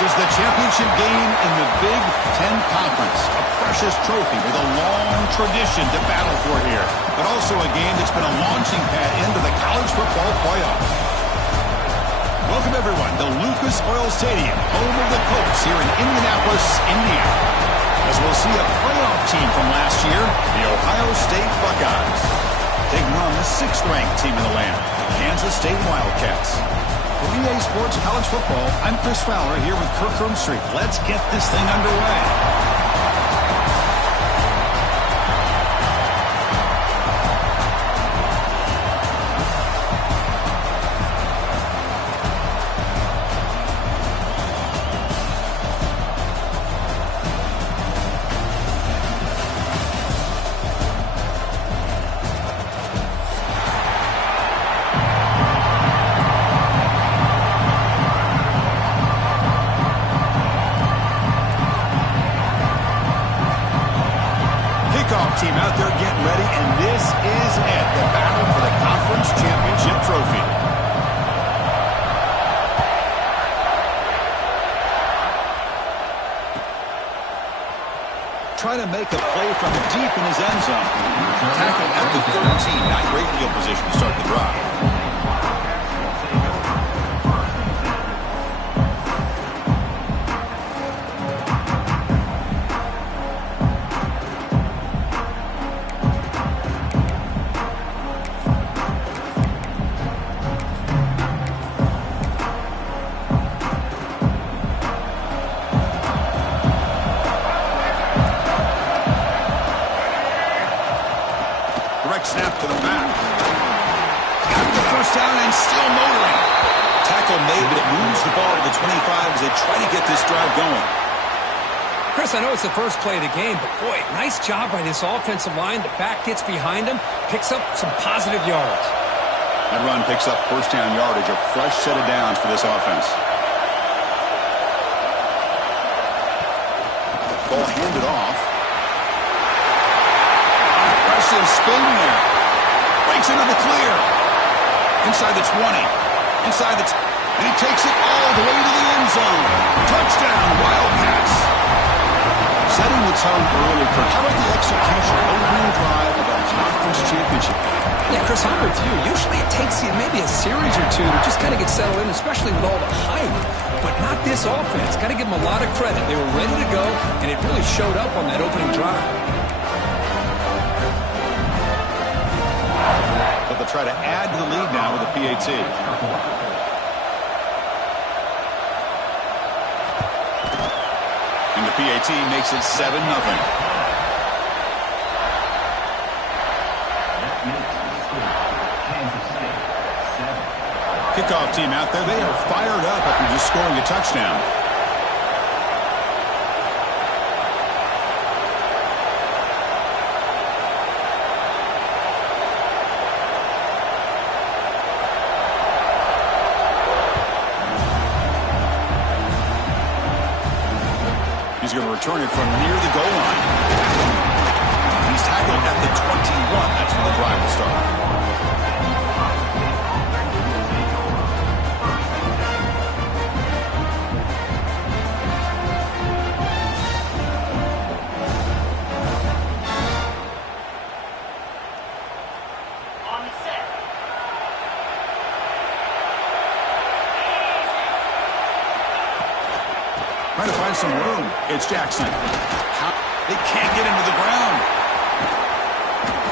This is the championship game in the Big Ten Conference. A precious trophy with a long tradition to battle for here. But also a game that's been a launching pad into the college football playoff. Welcome, everyone, to Lucas Oil Stadium, home of the Colts here in Indianapolis, Indiana. As we'll see a playoff team from last year, the Ohio State Buckeyes. Taking on the 6th-ranked team in the land, the Kansas State Wildcats. For EA Sports College Football, I'm Chris Fowler here with Kirk Roomstreet. Let's get this thing underway. Team out there getting ready, and this is it, the battle for the conference championship trophy. Trying to make a play from deep in his end zone. Tackle at the 13, not great field position to start the drive. Snap to the back. Got the first down and still motoring. Tackle made, but it moves the ball to the 25 as they try to get this drive going. Chris, I know it's the first play of the game, but boy, nice job by this offensive line. The back gets behind him, picks up some positive yards. That run picks up first down yardage, a fresh set of downs for this offense. Ball handed off. Spin there. Breaks into the clear. Inside the 20. Inside the... and he takes it all the way to the end zone. Touchdown, Wildcats. Setting the tone early for how about the execution? Opening drive of a conference championship game. Yeah, Chris, I'm with you. Usually it takes you maybe a series or two to just kind of get settled in, especially with all the hype. But not this offense. Got to give them a lot of credit. They were ready to go, and it really showed up on that opening drive. But they'll try to add to the lead now with a PAT. And the PAT makes it 7-0. Kickoff team out there. They are fired up after just scoring a touchdown. He's going to return it from near the goal line. He's tackled at the 21. That's where the drive will start. Trying to find some room. It's Jackson. They can't get him to the ground.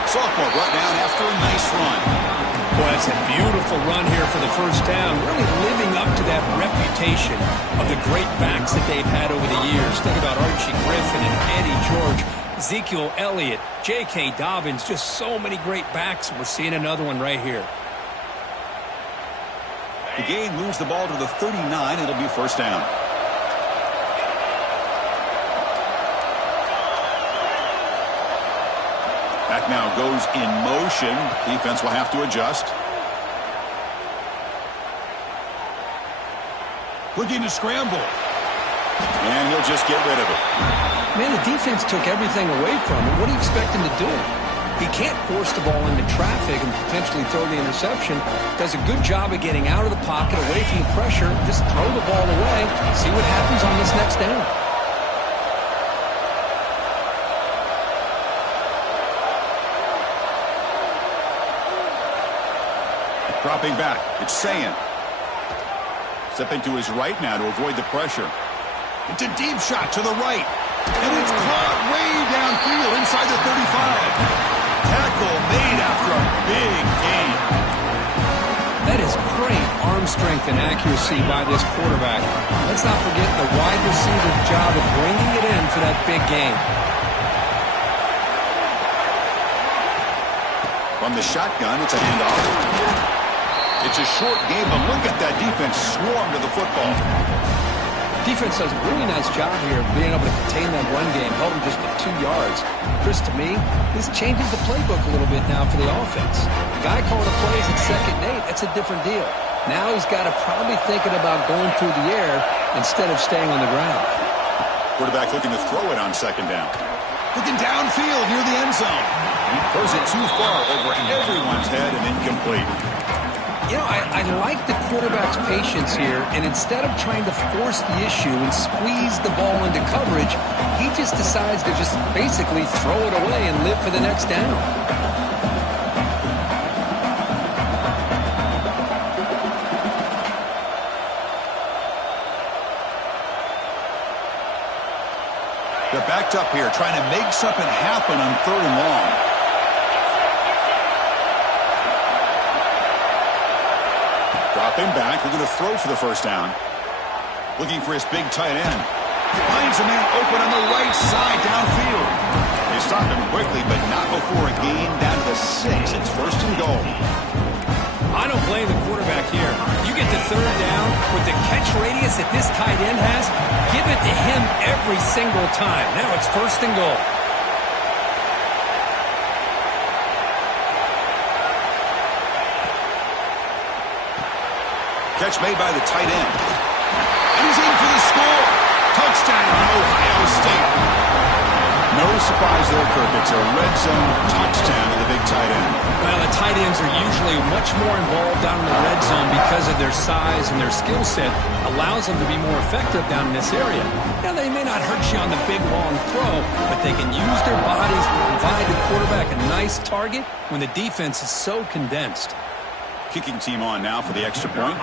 Sophomore brought down after a nice run. Boy, that's a beautiful run here for the first down. Really living up to that reputation of the great backs that they've had over the years. Think about Archie Griffin and Eddie George, Ezekiel Elliott, J.K. Dobbins, just so many great backs. We're seeing another one right here. The gain moves the ball to the 39. It'll be first down. Back now goes in motion. Defense will have to adjust. Looking to scramble. And he'll just get rid of it. Man, the defense took everything away from him. What do you expect him to do? He can't force the ball into traffic and potentially throw the interception. Does a good job of getting out of the pocket, away from the pressure. Just throw the ball away. See what happens on this next down. Dropping back, it's Sayin. Stepping to his right now to avoid the pressure. It's a deep shot to the right. And it's caught way downfield inside the 35. Tackle made after a big gain. That is great arm strength and accuracy by this quarterback. Let's not forget the wide receiver's job of bringing it in for that big gain. From the shotgun, it's a handoff. It's a short game, but look at that defense swarm to the football. Defense does a really nice job here of being able to contain that run game, held him just to 2 yards. Chris, to me, this changes the playbook a little bit now for the offense. The guy calling the plays at 2nd and 8, that's a different deal. Now he's got to probably thinking about going through the air instead of staying on the ground. Quarterback looking to throw it on 2nd down. Looking downfield near the end zone. He throws it too far over everyone's head and incomplete. You know, I like the quarterback's patience here, and instead of trying to force the issue and squeeze the ball into coverage, he just decides to just basically throw it away and live for the next down. They're backed up here, trying to make something happen on 3rd and long. Dropping back, we're going to throw for the 1st down. Looking for his big tight end. Finds a man open on the right side downfield. They stop him quickly, but not before a gain down to the 6. It's 1st and goal. I don't blame the quarterback here. You get to 3rd down with the catch radius that this tight end has, give it to him every single time. Now it's 1st and goal. Catch made by the tight end. And he's in for the score. Touchdown, Ohio State. No surprise there, Kirk. It's a red zone touchdown to the big tight end. Well, the tight ends are usually much more involved down in the red zone because of their size and their skill set. Allows them to be more effective down in this area. Now, they may not hurt you on the big, long throw, but they can use their bodies to provide the quarterback a nice target when the defense is so condensed. Kicking team on now for the extra point.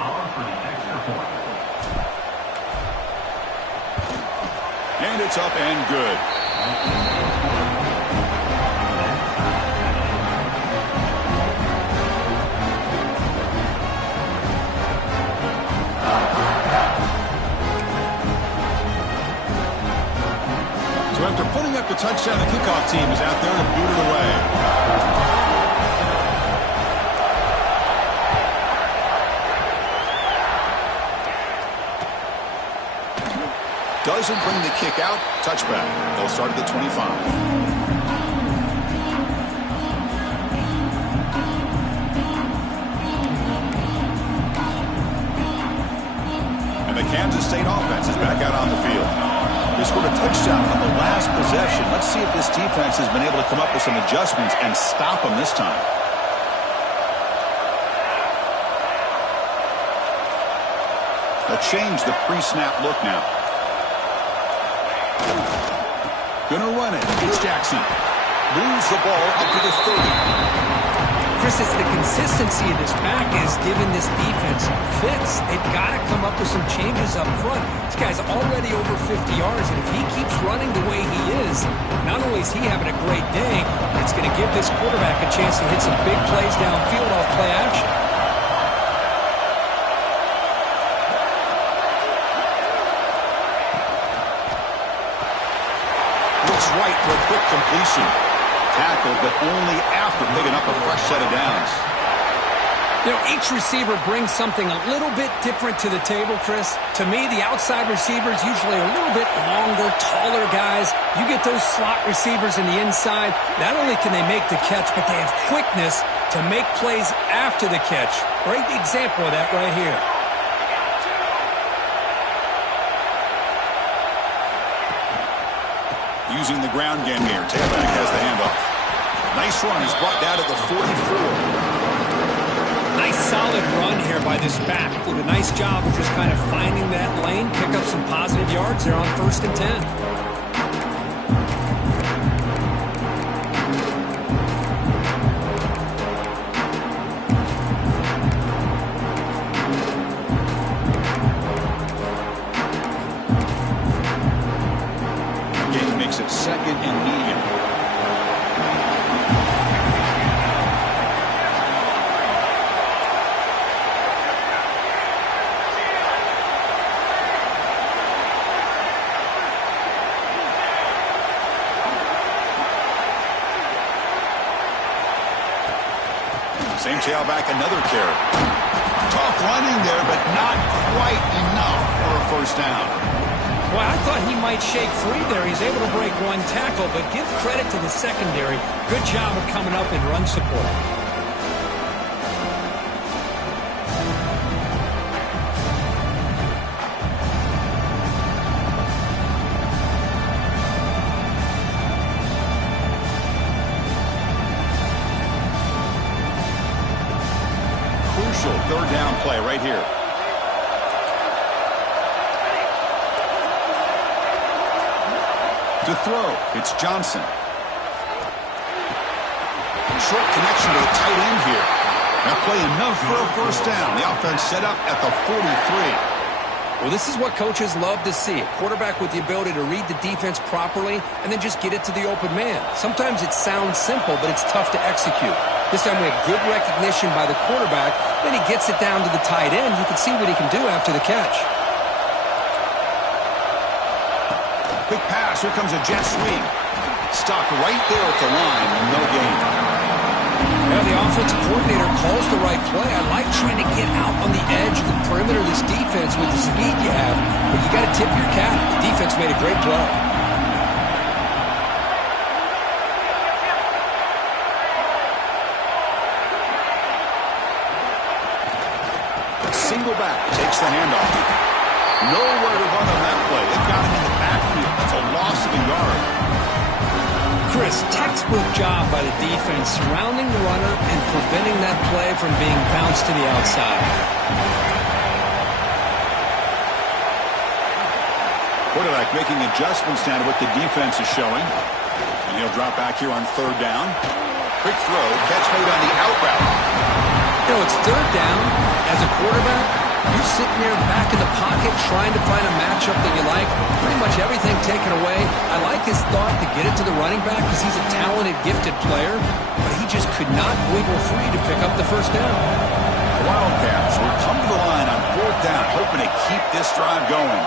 And it's up and good. So after putting up the touchdown, the kickoff team is out there to boot it away. Doesn't bring the kick out. Touchback. They'll start at the 25. And the Kansas State offense is back out on the field. They scored a touchdown on the last possession. Let's see if this defense has been able to come up with some adjustments and stop them this time. They'll change the pre-snap look now. Gonna run it. It's Jackson. Moves the ball up to the 30. Chris, it's the consistency of this pack is giving this defense fits. They've got to come up with some changes up front. This guy's already over 50 yards, and if he keeps running the way he is, not only is he having a great day, it's going to give this quarterback a chance to hit some big plays downfield off play action. Right for a quick completion. Tackled, but only after picking up a fresh set of downs. You know, each receiver brings something a little bit different to the table, Chris. To me, the outside receivers usually a little bit longer, taller guys. You get those slot receivers in the inside. Not only can they make the catch, but they have quickness to make plays after the catch. Great example of that right here. Using the ground game here. Tailback has the handoff. Nice run. He's brought down to the 44. Nice solid run here by this back. Did a nice job of just kind of finding that lane, pick up some positive yards there on 1st and 10. Makes it 2nd and medium. Same tailback, another carry. Tough running there, but not quite enough for a 1st down. Well, I thought he might shake free there. He's able to break 1 tackle, but give credit to the secondary. Good job of coming up in run support. Crucial 3rd down play right here. To throw, it's Johnson. Short connection to the tight end here. That play enough for a 1st down. The offense set up at the 43. Well, this is what coaches love to see. A quarterback with the ability to read the defense properly and then just get it to the open man. Sometimes it sounds simple, but it's tough to execute. This time we have good recognition by the quarterback. Then he gets it down to the tight end. You can see what he can do after the catch. Quick pass. Here comes a jet sweep. Stopped right there at the line. No gain. Yeah, the offensive coordinator calls the right play. I like trying to get out on the edge of the perimeter of this defense with the speed you have, but you got to tip your cap. The defense made a great play. Single back takes the handoff. Nowhere to run on that play. It got him in the backfield. That's a loss of a yard. Chris, textbook job by the defense surrounding the runner and preventing that play from being bounced to the outside. Quarterback making adjustments now to what the defense is showing. And he'll drop back here on 3rd down. Quick throw. Catch made on the out route. You know, it's 3rd down. As a quarterback, you're sitting there back in the pocket trying to find a matchup that you like. Pretty much everything taken away. I like his thought to get it to the running back because he's a talented, gifted player, but he just could not wiggle free to pick up the 1st down. The Wildcats will come to the line on 4th down, hoping to keep this drive going.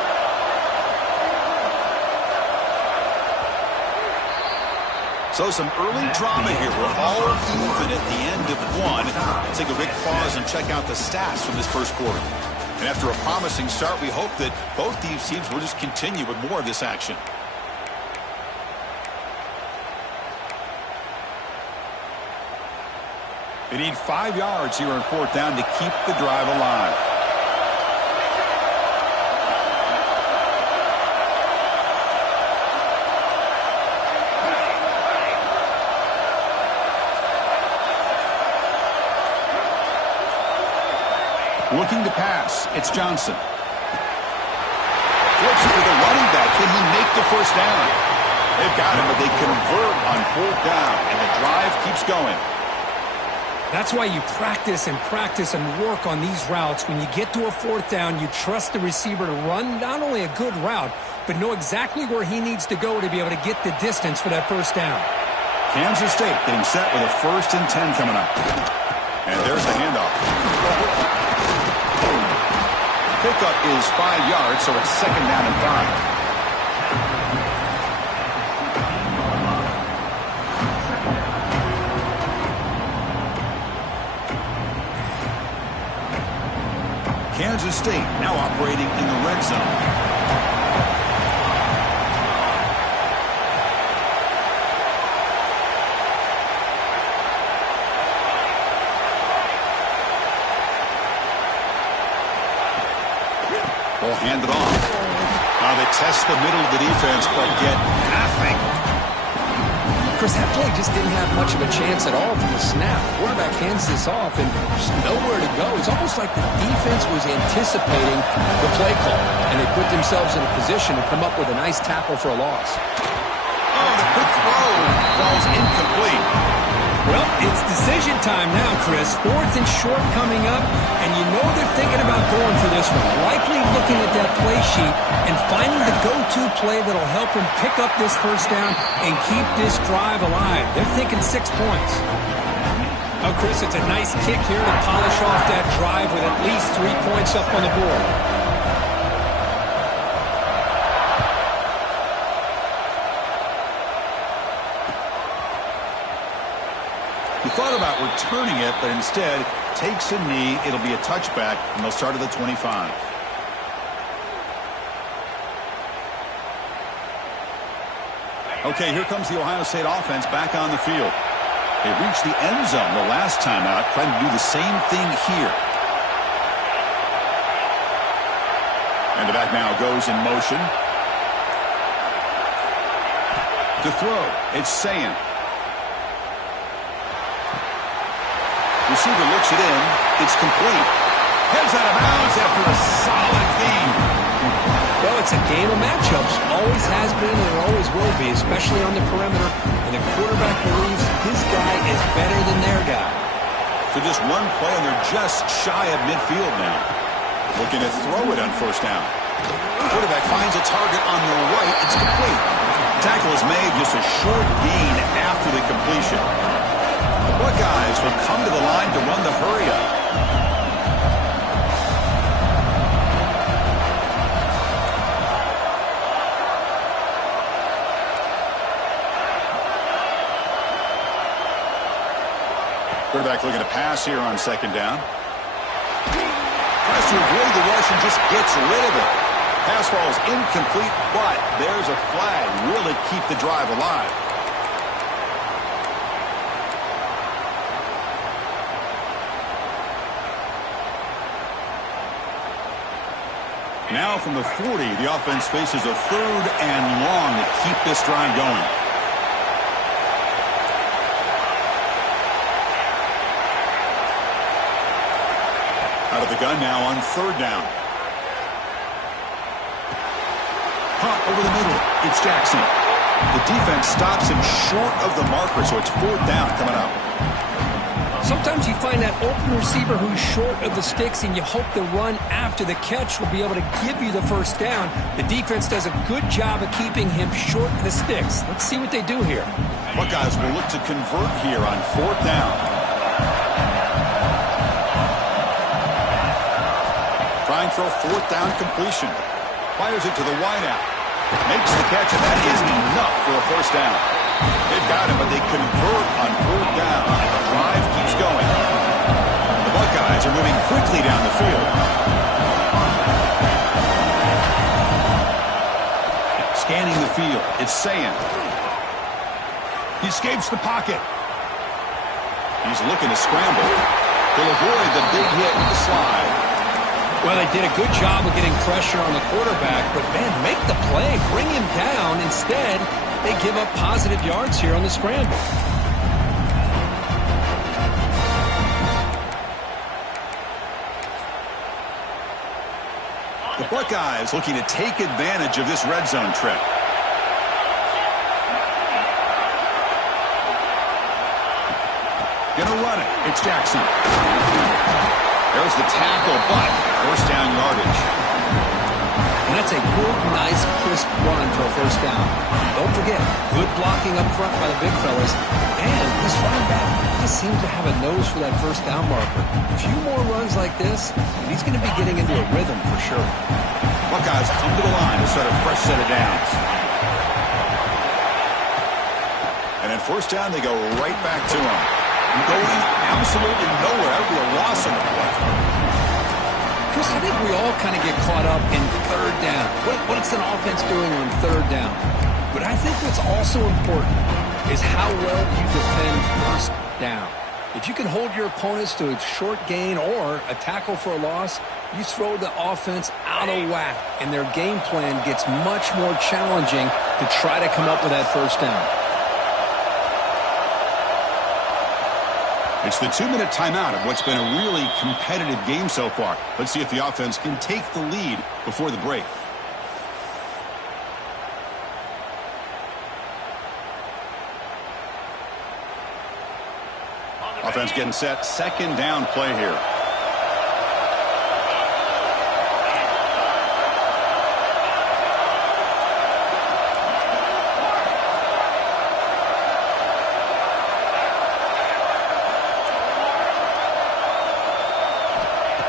So some early drama here. We're all even at the end of 1. Let's take a quick pause and check out the stats from this 1st quarter. And after a promising start, we hope that both these teams will just continue with more of this action. They need 5 yards here on 4th down to keep the drive alive. Looking to pass. It's Johnson. Flips it to the running back. Can he make the 1st down? They've got him, but they convert on 4th down, and the drive keeps going. That's why you practice and work on these routes. When you get to a 4th down, you trust the receiver to run not only a good route, but know exactly where he needs to go to be able to get the distance for that 1st down. Kansas State getting set with a 1st and 10 coming up. And there's the handoff. Pickup is 5 yards, so it's 2nd down and 5. Kansas State now operating in the red zone. Will hand it off. Now they test the middle of the defense, but get nothing. Chris, that play just didn't have much of a chance at all from the snap. The quarterback hands this off, and there's nowhere to go. It's almost like the defense was anticipating the play call, and they put themselves in a position to come up with a nice tackle for a loss. Oh, the quick throw falls incomplete. Well, it's decision time now, Chris. 4th and short coming up, and you know they're thinking about going for this one. Likely looking at that play sheet and finding the go-to play that'll help them pick up this first down and keep this drive alive. They're thinking 6 points. Oh, Chris, it's a nice kick here to polish off that drive with at least 3 points up on the board. He thought about returning it, but instead takes a knee. It'll be a touchback, and they'll start at the 25. Okay, here comes the Ohio State offense back on the field. They reached the end zone the last time out, trying to do the same thing here. And the back now goes in motion. To throw, it's Sayin. Receiver looks it in. It's complete. Heads out of bounds after a solid game. Well, it's a game of matchups. Always has been and it always will be, especially on the perimeter. And the quarterback believes his guy is better than their guy. So just one play, and they're just shy of midfield now. Looking to throw it on first down. Quarterback finds a target on the right. It's complete. Tackle is made, just a short gain after the completion. The Buckeyes will come to the line to run the hurry-up. Quarterback looking to pass here on second down. Tries to avoid the rush and just gets rid of it. Pass falls incomplete, but there's a flag. Will it keep the drive alive? Now from the 40, the offense faces a 3rd and long to keep this drive going. Out of the gun now on 3rd down. Hop over the middle. It's Jackson. The defense stops him short of the marker, so it's 4th down coming up. Sometimes you find that open receiver who's short of the sticks, and you hope the run after the catch will be able to give you the first down. The defense does a good job of keeping him short of the sticks. Let's see what they do here. Buckeyes will look to convert here on 4th down. Trying for a 4th down completion. Fires it to the wideout. Makes the catch, and that is enough for a first down. They've got him, but they convert on 4th down. The drive keeps going. The Buckeyes are moving quickly down the field. Scanning the field, it's Sayin. He escapes the pocket. He's looking to scramble. He'll avoid the big hit with the slide. Well, they did a good job of getting pressure on the quarterback, but, man, make the play. Bring him down. Instead, they give up positive yards here on the scramble. The Buckeyes looking to take advantage of this red zone trip. Gonna run it. It's Jackson. There's the tackle, but first down yardage. And that's a good, nice, crisp run for a first down. Don't forget, good blocking up front by the big fellas. And this running back just seems to have a nose for that first down marker. A few more runs like this, and he's going to be getting into a rhythm for sure. Buckeyes come to the line to start a fresh set of downs. And at first down, they go right back to him. Going absolutely nowhere. That would be a loss on the play. Chris, I think we all kind of get caught up in 3rd down. What's an offense doing on 3rd down? But I think what's also important is how well you defend first down. If you can hold your opponents to a short gain or a tackle for a loss, you throw the offense out of whack, and their game plan gets much more challenging to try to come up with that first down. It's the 2-minute timeout of what's been a really competitive game so far. Let's see if the offense can take the lead before the break. Offense getting set. Second down play here.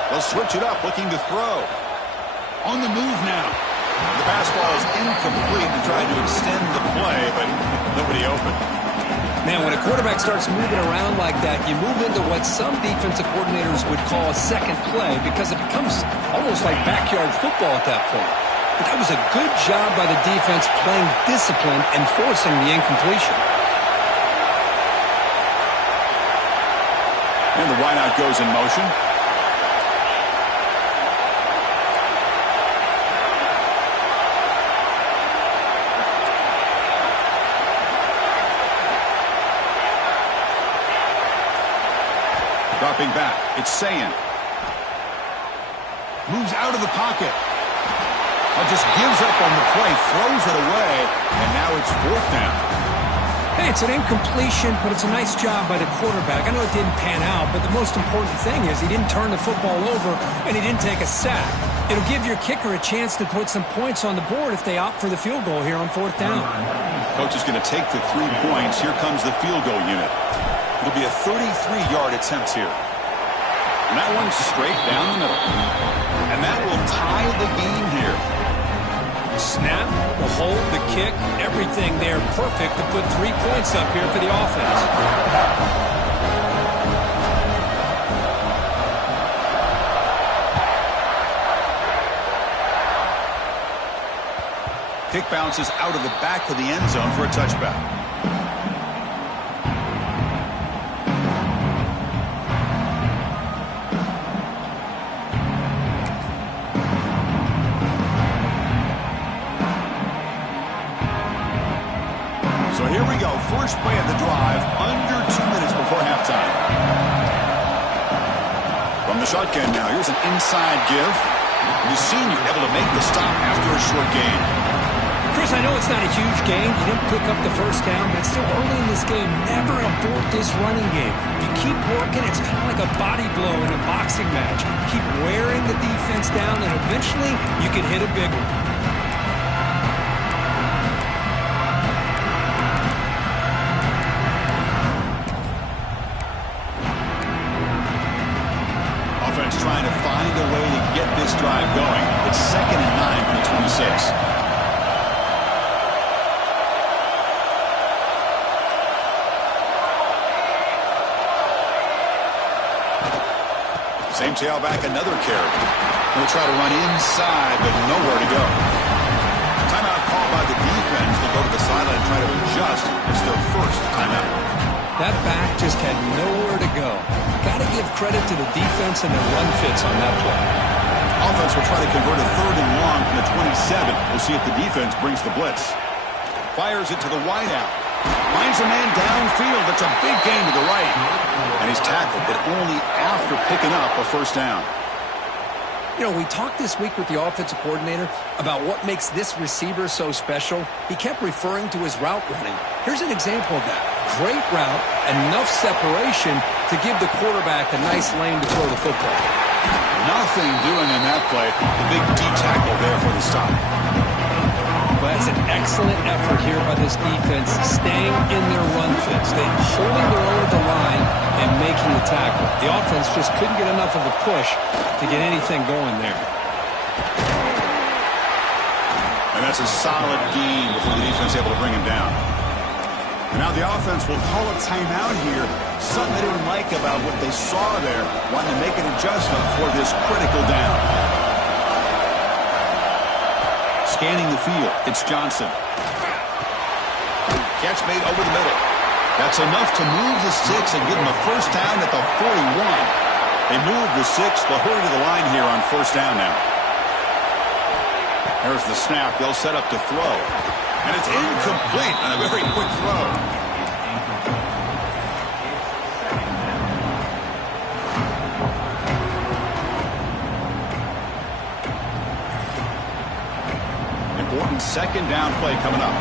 They'll switch it up, looking to throw. On the move now. The pass ball is incomplete to try to extend the play, but nobody open. Man, when a quarterback starts moving around like that, you move into what some defensive coordinators would call a second play because it becomes almost like backyard football at that point. But that was a good job by the defense playing discipline and forcing the incompletion. And the wideout goes in motion. Dropping back, it's Sayan. Moves out of the pocket. Just gives up on the play, throws it away, and now it's 4th down. Hey, it's an incompletion, but it's a nice job by the quarterback. I know it didn't pan out, but the most important thing is he didn't turn the football over and he didn't take a sack. It'll give your kicker a chance to put some points on the board if they opt for the field goal here on 4th down. Coach is going to take the 3 points. Here comes the field goal unit. It'll be a 33-yard attempt here. And that one's straight down the middle. And that will tie the game here. Snap, the hold, the kick, everything there perfect to put 3 points up here for the offense. Kick bounces out of the back of the end zone for a touchback. So here we go. First play of the drive, under 2 minutes before halftime. From the shotgun now, here's an inside give. The senior able to make the stop after a short gain. Chris, I know it's not a huge game. You didn't pick up the first down, but it's still early in this game. Never abort this running game. You keep working, it's kind of like a body blow in a boxing match. Keep wearing the defense down, and eventually you can hit a big one. Trying to find a way to get this drive going. It's 2nd and 9 from the 26. Same tailback, another carry. We'll try to run inside, but nowhere to go. Timeout called by the defense. They'll go to the sideline and try to adjust. It's their first timeout. That back just had nowhere to go. Got to give credit to the defense and their run fits on that play. Offense will try to convert a 3rd and long from the 27. We'll see if the defense brings the blitz. Fires it to the wideout. Finds a man downfield. That's a big gain to the right. And he's tackled, but only after picking up a 1st down. You know, we talked this week with the offensive coordinator about what makes this receiver so special. He kept referring to his route running. Here's an example of that. Great route, enough separation to give the quarterback a nice lane to throw the football. Nothing doing in that play. The big D tackle there for the stop. Well, that's an excellent effort here by this defense, staying in their run fits. They holding their own at the line and making the tackle. The offense just couldn't get enough of a push to get anything going there. And that's a solid gain before the defense able to bring him down. And now the offense will call a timeout here. Something they didn't like about what they saw there. Wanting to make an adjustment for this critical down. Scanning the field, it's Johnson. Catch made over the middle. That's enough to move the 6 and give them a 1st down at the 41. They move the 6. They'll hurry to the line here on 1st down now. There's the snap. They'll set up to throw. And it's incomplete on a very quick throw. second down play coming up.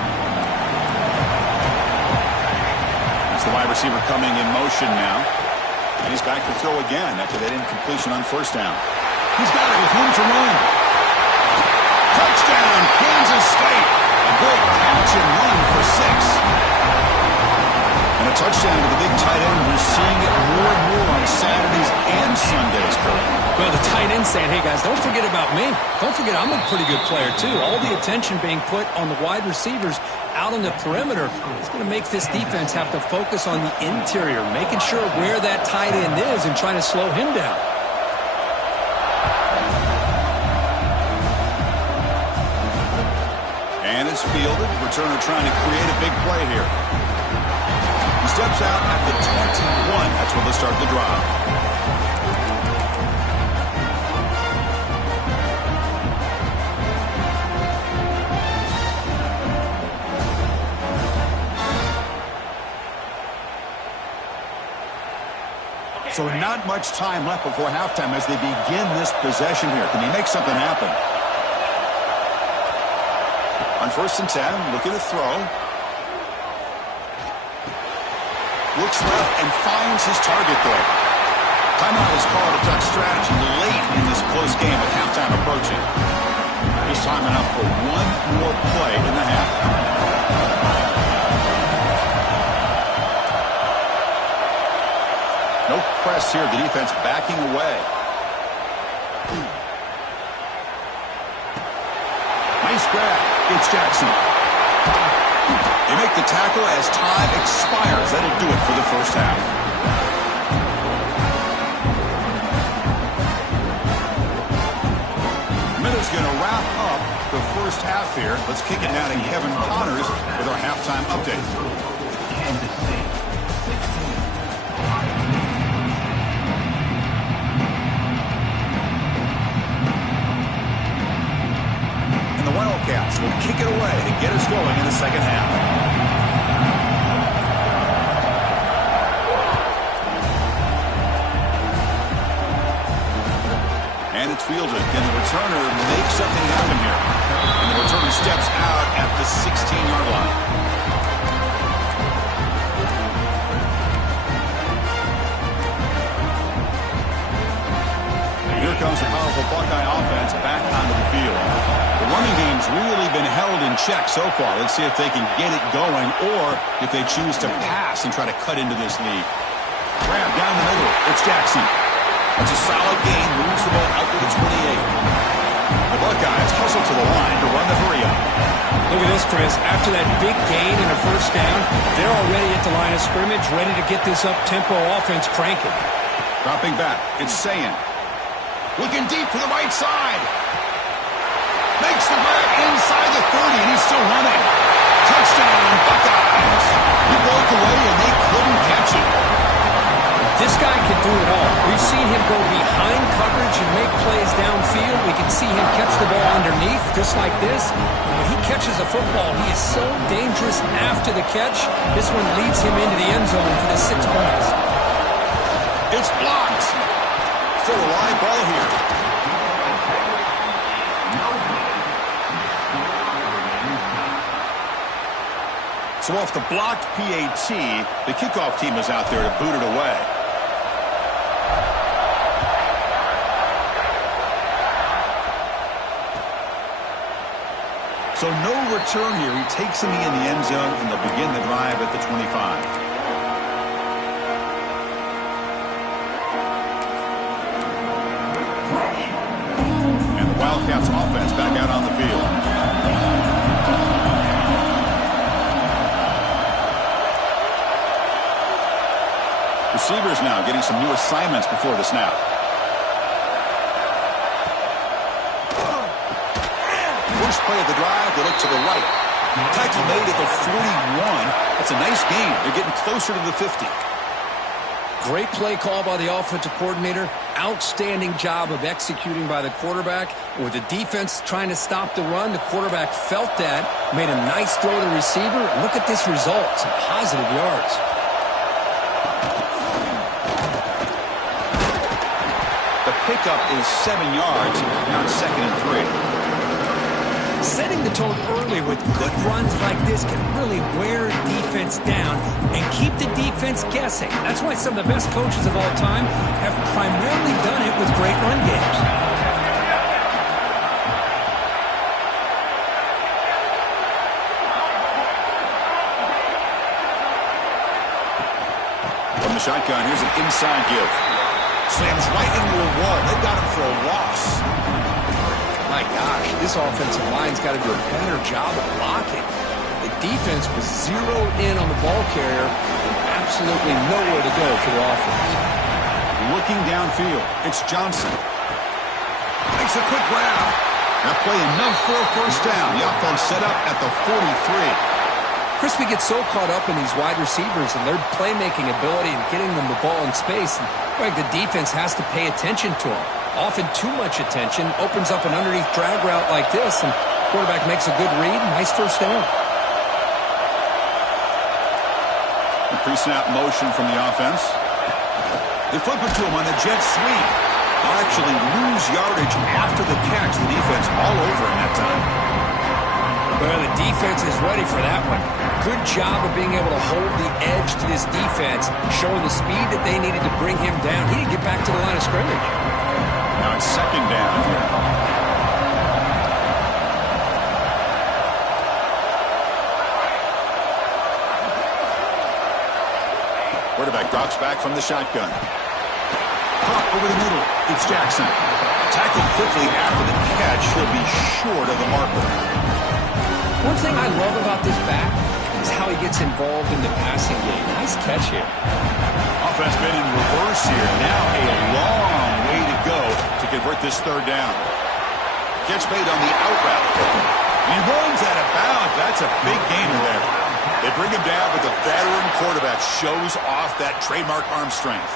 It's the wide receiver coming in motion now. And he's back to throw again after that incompletion on first down. He's got it with room to run. Touchdown, Kansas State. A good catch and run for 6. And a touchdown to the big tight end. We're seeing it more and more on Saturdays and Sundays, Kurt. Well, the tight end saying, hey, guys, don't forget about me. Don't forget I'm a pretty good player, too. All the attention being put on the wide receivers out on the perimeter. It's going to make this defense have to focus on the interior, making sure where that tight end is and trying to slow him down. And it's fielded. Returner trying to create a big play here. He steps out at the 21. That's where they'll start the drive. So not much time left before halftime as they begin this possession here. Can he make something happen? On 1st and 10, looking to throw. Looks left and finds his target there. Timeout is called to talk strategy late in this close game with halftime approaching. Just time enough for one more play in the half. No press here. The defense backing away. Nice grab. It's Jackson. They make the tackle as time expires. That'll do it for the first half. Miller's going to wrap up the first half here. Let's kick it now to Kevin Connors with our halftime update. Kansas State, 16. Wildcats will kick it away to get us going in the second half. And it's fielded. Can the returner make something happen here? And the returner steps out at the 16-yard line. Here comes the powerful Buckeye offense back onto the field. The running game's really been held in check so far. Let's see if they can get it going or if they choose to pass and try to cut into this lead. Grab down the middle. It's Jackson. That's a solid gain. Moves the ball out to the 28. The Buckeyes hustle to the line to run the hurry up. Look at this, Chris. After that big gain and a first down, they're already at the line of scrimmage, ready to get this up-tempo offense cranking. Dropping back. It's Sayin. Looking deep to the right side. Makes the grab inside the 30, and he's still running. Touchdown, Buckeyes. He broke away, and they couldn't catch it. This guy can do it all. We've seen him go behind coverage and make plays downfield. We can see him catch the ball underneath, just like this. And when he catches a football, he is so dangerous after the catch. This one leads him into the end zone for the 6 points. It's blocked. Still a live ball here. So off the blocked PAT, the kickoff team is out there to boot it away. So no return here. He takes him in the end zone, and they'll begin the drive at the 25. Wildcats offense back out on the field. Receivers now getting some new assignments before the snap. First play of the drive, they look to the right. Tackle made at the 41. That's a nice gain. They're getting closer to the 50. Great play call by the offensive coordinator. Outstanding job of executing by the quarterback. With the defense trying to stop the run, the quarterback felt that, made a nice throw to the receiver. Look at this result. Some positive yards. The pickup is 7 yards, now 2nd and 3. Setting the tone early with good runs like this can really wear defense down and keep the defense guessing. That's why some of the best coaches of all time have primarily done it with great run games. From the shotgun, here's an inside give. Slams right into a wall. They got him for a loss. My gosh, this offensive line's got to do a better job of blocking. The defense was zeroed in on the ball carrier and absolutely nowhere to go for the offense. Looking downfield, it's Johnson. Makes a quick grab. That play enough for a first down. The offense set up at the 43. Chris, we get so caught up in these wide receivers and their playmaking ability and getting them the ball in space. And, right, the defense has to pay attention to them. Often too much attention opens up an underneath drag route like this, and quarterback makes a good read. Nice first down. The pre-snap motion from the offense. They flip it to him on the jet sweep. They'll actually lose yardage after the catch. The defense all over him that time. Well, the defense is ready for that one. Good job of being able to hold the edge to this defense, showing the speed that they needed to bring him down. He didn't get back to the line of scrimmage. Now it's second down here. Quarterback drops back from the shotgun. Caught over the middle. It's Jackson. Tackled quickly after the catch. He'll be short of the marker. One thing I love about this back is how he gets involved in the passing game. Nice catch here. Offense been in reverse here. Now a long way to go to convert this third down. Catch made on the out route. He runs out of bounds. That's a big gainer there. They bring him down, but the veteran quarterback shows off that trademark arm strength.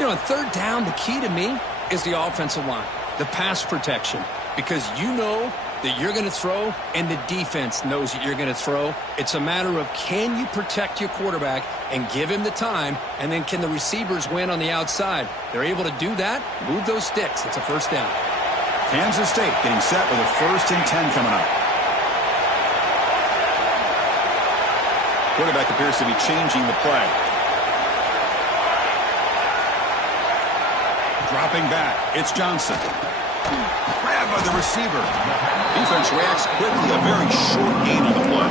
You know, on third down, the key to me is the offensive line, the pass protection, because you know that you're going to throw and the defense knows that you're going to throw. It's a matter of can you protect your quarterback and give him the time, and then can the receivers win on the outside? They're able to do that, move those sticks. It's a first down. Kansas State getting set with a 1st and 10 coming up. Quarterback appears to be changing the play. Dropping back, it's Johnson. Grabbed by the receiver. Defense reacts quickly. A very short gain on the play.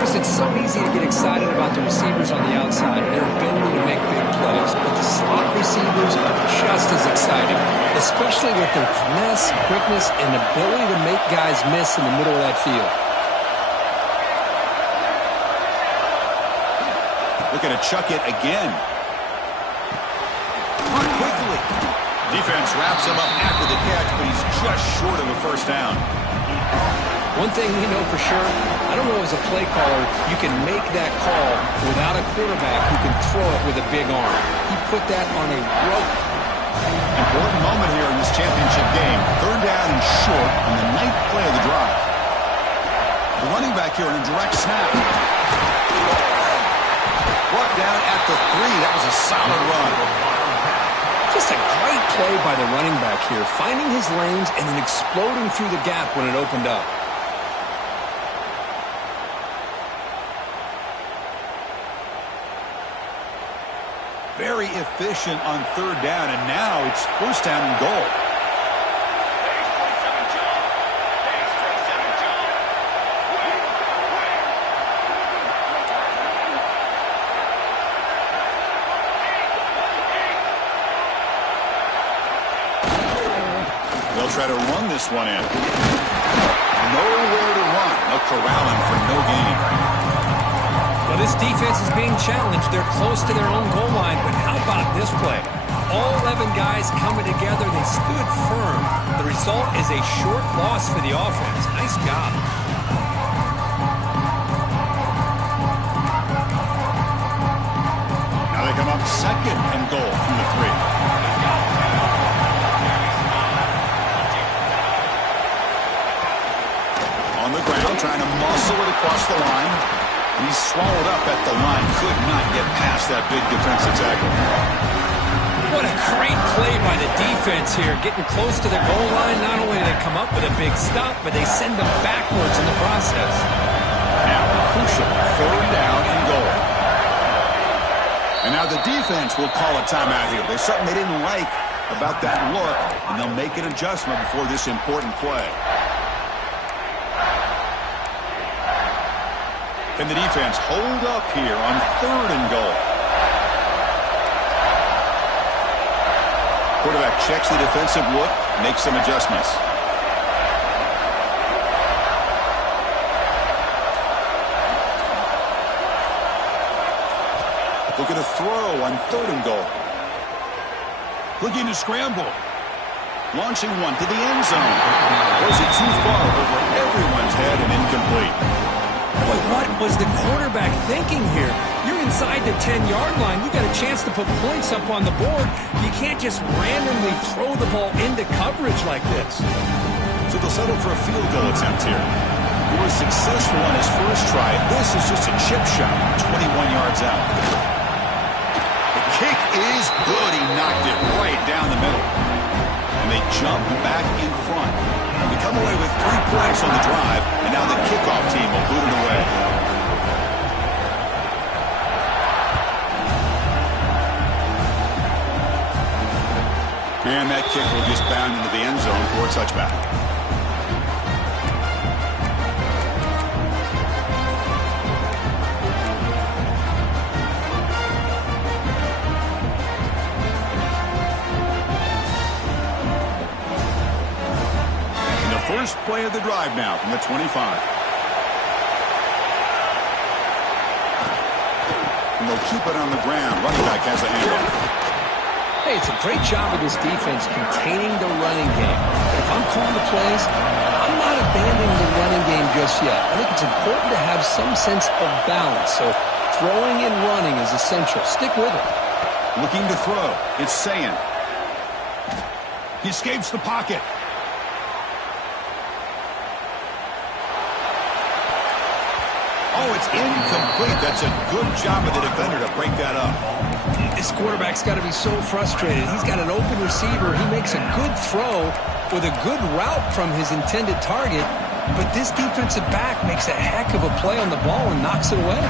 Chris, it's so easy to get excited about the receivers on the outside and their ability to make big plays, but the slot receivers are just as exciting, especially with their finesse, quickness, and ability to make guys miss in the middle of that field. Looking to chuck it again. Caught quickly. Defense wraps him up after the catch, but he's just short of a first down. One thing we know for sure, I don't know as a play caller, you can make that call without a quarterback who can throw it with a big arm. He put that on a rope. Important moment here in this championship game. Third down and short on the 9th play of the drive. The running back here in a direct snap. Brought down at the 3. That was a solid run. Just a great play by the running back here, finding his lanes and then exploding through the gap when it opened up. Very efficient on third down, and now it's first down and goal. They'll try to run this one in. Nowhere to run. They'll corral him for no gain. Well, this defense is being challenged. They're close to their own goal line, but how about this play? All 11 guys coming together. They stood firm. The result is a short loss for the offense. Nice job. Now they come up second and goal from the 3. On the ground, trying to muscle it across the line. He's swallowed up at the line. Could not get past that big defensive tackle. What a great play by the defense here. Getting close to the goal line, not only do they come up with a big stop, but they send them backwards in the process. Now, crucial 3rd down and goal. And now the defense will call a timeout here. There's something they didn't like about that look, and they'll make an adjustment before this important play. And the defense hold up here on 3rd and goal. Quarterback checks the defensive look, makes some adjustments. Looking to throw on 3rd and goal. Looking to scramble. Launching one to the end zone. Throws it too far over everyone's head and incomplete. Boy, what was the quarterback thinking here? You're inside the 10-yard line. You got a chance to put points up on the board. You can't just randomly throw the ball into coverage like this. So they'll settle for a field goal attempt here. He was successful on his first try. This is just a chip shot, 21 yards out. The kick is good. He knocked it right down the middle. And they jump back in front. They come away with 3 points on the drive, and now the kickoff team will boot it away. And that kick will just bound into the end zone for a touchback. First play of the drive now from the 25. And they'll keep it on the ground. Running back has a handoff. Hey, it's a great job of this defense containing the running game. But if I'm calling the plays, I'm not abandoning the running game just yet. I think it's important to have some sense of balance. So throwing and running is essential. Stick with it. Looking to throw. It's Sayin. He escapes the pocket. Oh, it's incomplete. That's a good job of the defender to break that up. This quarterback's got to be so frustrated. He's got an open receiver. He makes a good throw with a good route from his intended target, but this defensive back makes a heck of a play on the ball and knocks it away.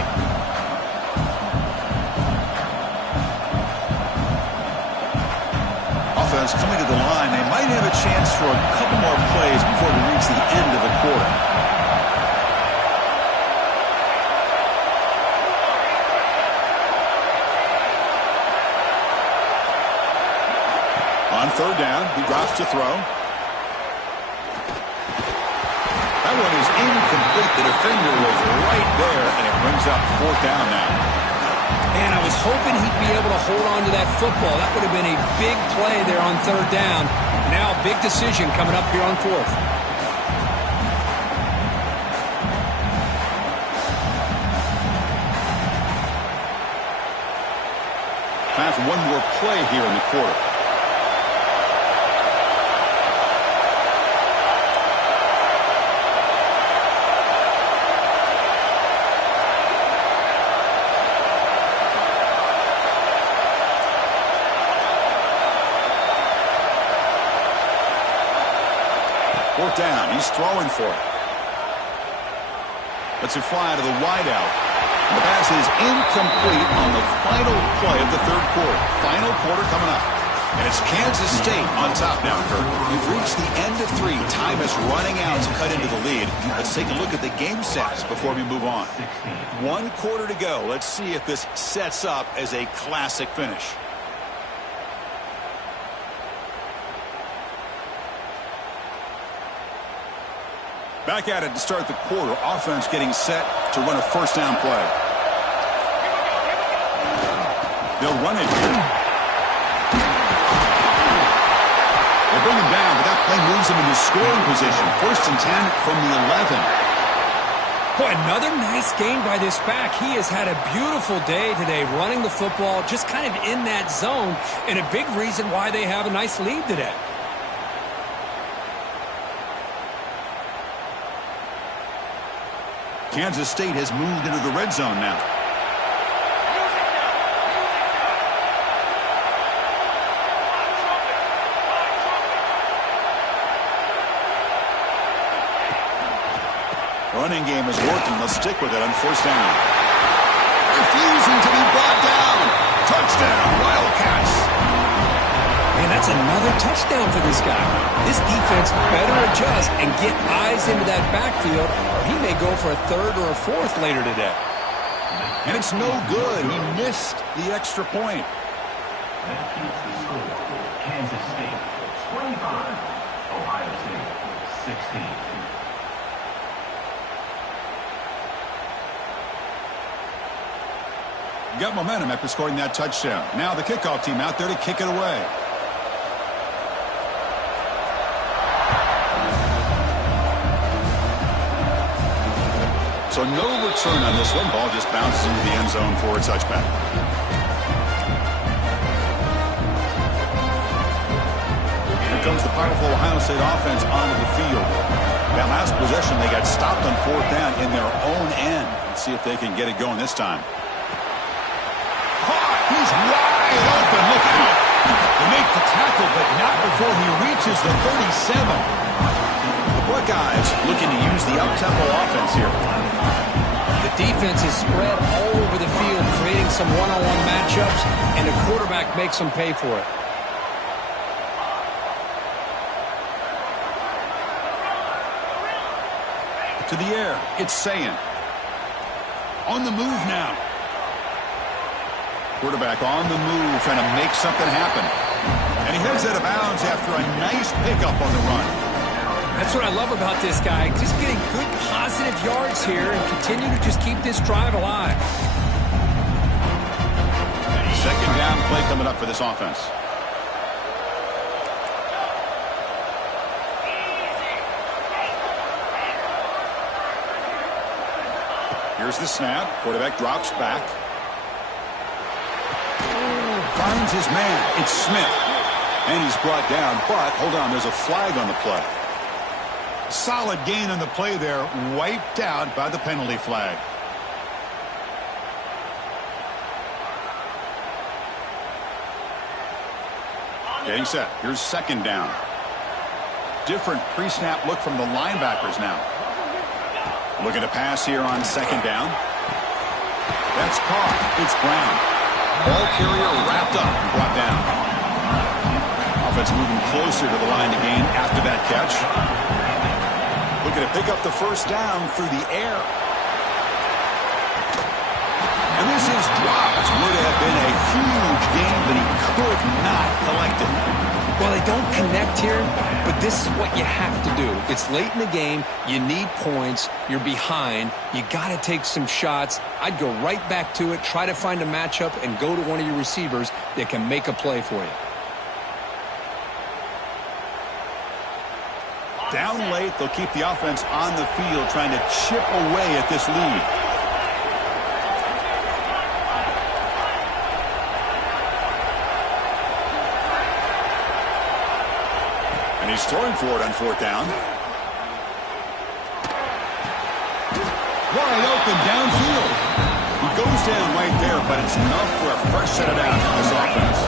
Offense coming to the line. They might have a chance for a couple more plays before we reach the end of the quarter. On 3rd down, he drops to throw. That one is incomplete. The defender was right there, and it brings up 4th down now. Man, I was hoping he'd be able to hold on to that football. That would have been a big play there on 3rd down. Now a big decision coming up here on 4th. Time for one more play here in the quarter. Fourth down. He's throwing for it. Lets it fly to the wideout. The pass is incomplete on the final play of the 3rd quarter. Final quarter coming up. And it's Kansas State on top now, Kurt. We've reached the end of 3. Time is running out to cut into the lead. Let's take a look at the game sets before we move on. 1 quarter to go. Let's see if this sets up as a classic finish. Back at it to start the quarter. Offense getting set to run a 1st down play. They'll run it here. They bring him down, but that play moves him into scoring position. 1st and 10 from the 11. Boy, another nice game by this back. He has had a beautiful day today running the football, just kind of in that zone, and a big reason why they have a nice lead today. Kansas State has moved into the red zone now. Running game is working. Let's stick with it on fourth down. Refusing to be brought down. Touchdown, Wildcats. Man, that's another touchdown for this guy. This defense better adjust and get eyes into that backfield, or he may go for a third or a fourth later today. And it's no good. He missed the extra point. That keeps the score. Kansas State 25, Ohio State 16. Got momentum after scoring that touchdown. Now the kickoff team out there to kick it away. So no return on this one. Ball just bounces into the end zone for a touchback. Here comes the powerful Ohio State offense onto the field. That last possession, they got stopped on fourth down in their own end. Let's see if they can get it going this time. He's wide open. Look out. They make the tackle, but not before he reaches the 37. The Buckeyes looking to use the up-tempo offense here. The defense is spread all over the field, creating some one-on-one matchups, and the quarterback makes them pay for it. To the air, it's Sayin. On the move now. Quarterback on the move, trying to make something happen. And he heads out of bounds after a nice pickup on the run. That's what I love about this guy. Just getting good positive yards here and continue to just keep this drive alive. Second down play coming up for this offense. Here's the snap. Quarterback drops back. Finds his man. It's Smith. And he's brought down, but hold on, there's a flag on the play. Solid gain on the play there, wiped out by the penalty flag. Getting set. Here's second down. Different pre-snap look from the linebackers now. Looking to pass here on second down. That's caught. It's Brown. Ball carrier wrapped up and brought down. Offense moving closer to the line to gain after that catch. Looking to pick up the first down through the air. And this is dropped. Would have been a huge gain, but he could not collect it. Well, they don't connect here, but this is what you have to do. It's late in the game. You need points. You're behind. You got to take some shots. I'd go right back to it, try to find a matchup, and go to one of your receivers that can make a play for you. Down late, they'll keep the offense on the field, trying to chip away at this lead. And he's throwing for it on fourth down. Wide open downfield. He goes down right there, but it's enough for a fresh set of downs for this offense.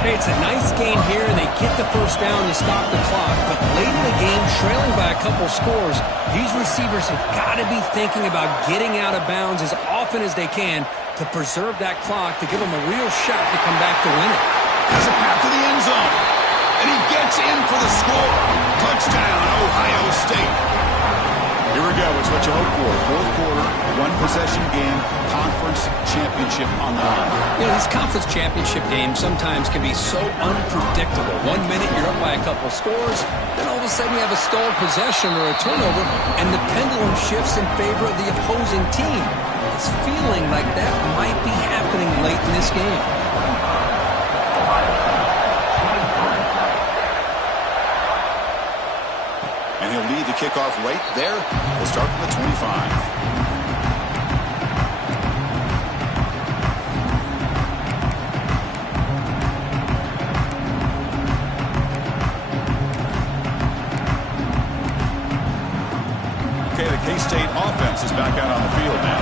Hey, it's a nice game here. They get the first down to stop the clock, but late in the game, trailing by a couple scores, these receivers have got to be thinking about getting out of bounds as often as they can to preserve that clock, to give them a real shot to come back to win it. Has a path to the end zone. And he gets in for the score. Touchdown, Ohio State. Here we go. It's what you hope for. Fourth quarter, one-possession game, conference championship on the line. You know, these conference championship games sometimes can be so unpredictable. 1 minute you're up by a couple scores, then all of a sudden you have a stalled possession or a turnover, and the pendulum shifts in favor of the opposing team. It's feeling like that might be happening late in this game. And he'll lead the kickoff right there. We'll start from the 25. Okay, the K-State offense is back out on the field now.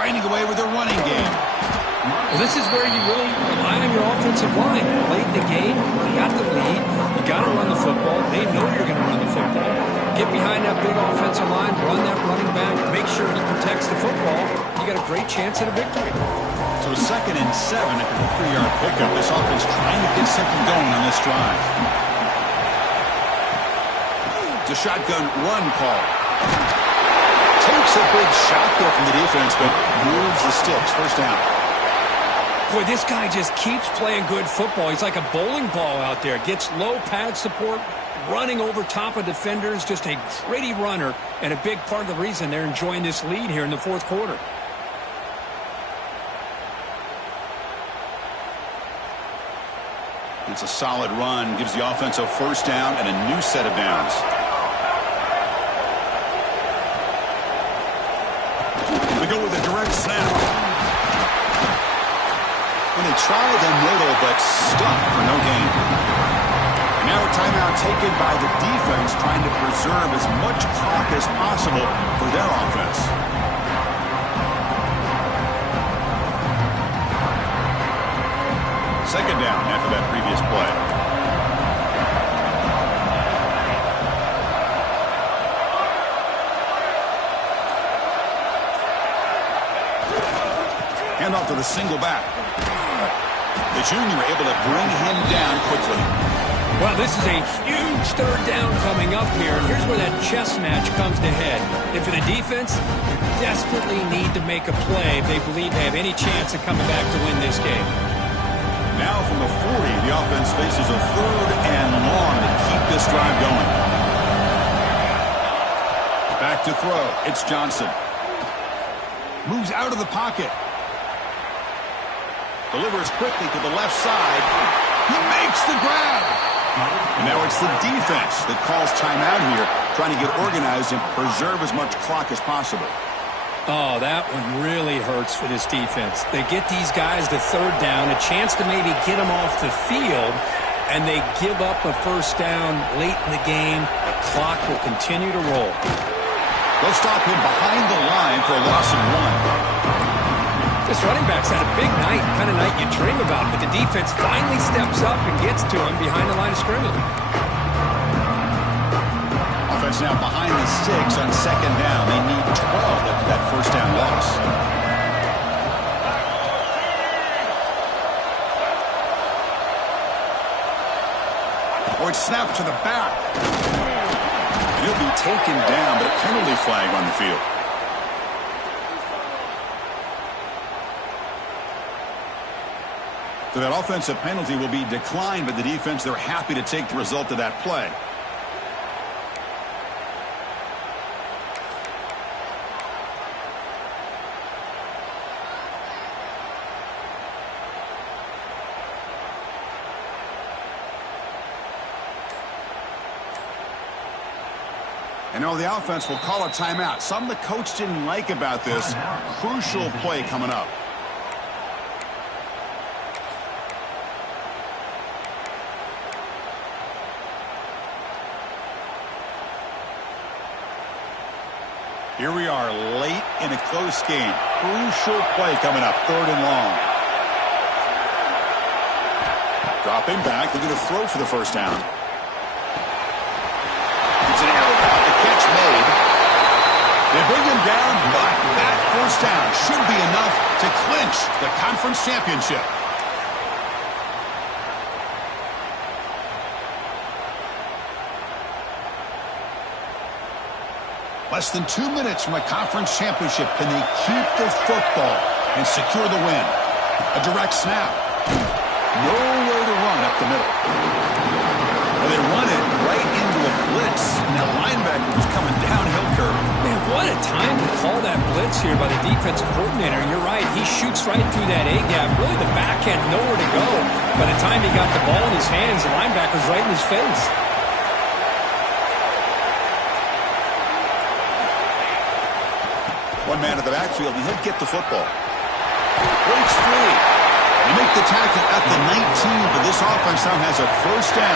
Grinding away with a running game. Well, this is where you really rely on your offensive line. Late in the game, you got the lead. You got to run the football. They know you're going to run the football. Get behind that big offensive line, run that running back, make sure he protects the football. You got a great chance at a victory. So 2nd and 7 after the 3-yard pickup. This offense trying to get something going on this drive. It's a shotgun run call. Takes a big shot there from the defense, but moves the sticks. First down. Boy, this guy just keeps playing good football. He's like a bowling ball out there. Gets low pad support, running over top of defenders. Just a gritty runner, and a big part of the reason they're enjoying this lead here in the 4th quarter. It's a solid run. Gives the offense a first down and a new set of downs. We go with a direct snap. And they try the middle, but stuck for no gain. And now a timeout taken by the defense, trying to preserve as much clock as possible for their offense. Second down after that previous play. Hand off to the single back. The junior able to bring him down quickly. Well, this is a huge 3rd down coming up here. And here's where that chess match comes to head. And for the defense, they desperately need to make a play if they believe they have any chance of coming back to win this game. Now from the 40, the offense faces a 3rd and long to keep this drive going. Back to throw. It's Johnson. Moves out of the pocket. Delivers quickly to the left side. He makes the grab. And now it's the defense that calls timeout here, trying to get organized and preserve as much clock as possible. Oh, that one really hurts for this defense. They get these guys to 3rd down, a chance to maybe get them off the field, and they give up a first down late in the game. The clock will continue to roll. They'll stop him behind the line for a loss of 1. This running back's had a big night, kind of night you dream about, but the defense finally steps up and gets to him behind the line of scrimmage. Offense now behind the 6 on 2nd down. They need 12 after that first down loss. Or it's snapped to the back. He'll be taken down, but a penalty flag on the field. So that offensive penalty will be declined by the defense. They're happy to take the result of that play. And now the offense will call a timeout. Something the coach didn't like about this. Crucial play coming up. Here we are late in a close game. Crucial play coming up. 3rd and long. Dropping back. They're going to throw for the first down. It's an arrow route. The catch made. They bring him down, but that first down should be enough to clinch the conference championship. Less than 2 minutes from a conference championship. Can they keep the football and secure the win? A direct snap. Nowhere to run up the middle. Well, they run it right into a blitz. And that linebacker was coming downhill curve. Man, what a time to call that blitz here by the defensive coordinator. You're right. He shoots right through that A-gap. Really, the back had nowhere to go. By the time he got the ball in his hands, the linebacker's right in his face. One man at the backfield, and he'll get the football. Breaks free. They make the tackle at the 19, but this offense now has a first down.